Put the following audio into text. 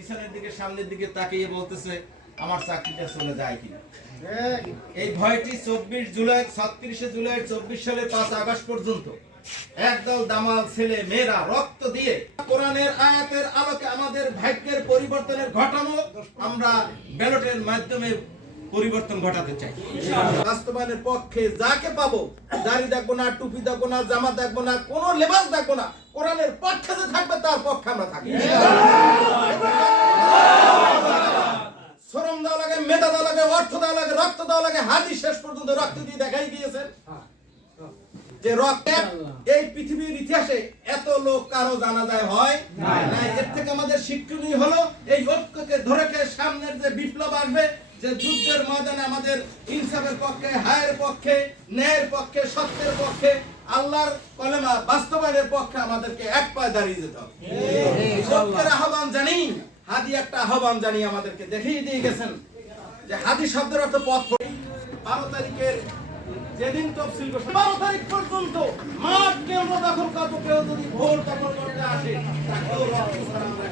পিছনের দিকে সামনের দিকে তাকিয়ে বলতেছে আমার চাকরিটা চলে যায় কিনা। এই ভয়টি 24 জুলাই 36 জুলাই 24 সালে 5 আগস্ট পর্যন্ত একদল দামাল ছেলে মেয়েরা রক্ত দিয়ে কোরআনের আয়াতের আলোকে আমাদের ভাগ্যের পরিবর্তনের ঘটানো আমরা ব্যালটের মাধ্যমে পরিবর্তন ঘটাতে চাই। বাস্তবায়নের পক্ষে যাকে পাবো, দাড়ি দেখবো না, টুপি দেখবো না, জামা দেখবো না, কোন লেবাস দেখবো না, কোরআনের পক্ষে যে থাকবে তার পক্ষে আমরা থাকি। শ্রম দেওয়া লাগে, মেধা দেওয়া লাগে, অর্থ দেওয়া লাগে, রক্ত দেওয়া লাগে। হাদিস শেষ পর্যন্ত রক্ত দিয়ে দেখাই গিয়েছেন যে রক্তের এই পৃথিবীর ইতিহাসে এত লোক কারো জানা যায় হয় না। এর থেকে আমাদের শিক্ষণীয় হলো এই ঐক্যকে ধরে সামনের যে বিপ্লব আসবে, যে যুদ্ধের ময়দানে আমাদের ইনসাফের পক্ষে, হায়ের পক্ষে, ন্যায়ের পক্ষে, সত্যের পক্ষে, আল্লাহর কলেমা বাস্তবায়নের পক্ষে আমাদেরকে এক পায়ে দাঁড়িয়ে যেতে হবে। সত্যের আহ্বান জানি, হাদি একটা আহ্বান জানি আমাদেরকে দেখিয়ে দিয়ে গেছেন যে হাদি শব্দের অর্থ পথ। 12 তারিখের যেদিন তফসিল করছে 12 তারিখ পর্যন্ত মাঠ কেন্দ্র দখল করবো। কেউ যদি ভোট দখল করতে আসে তাকেও রক্ত ছাড়া আমরা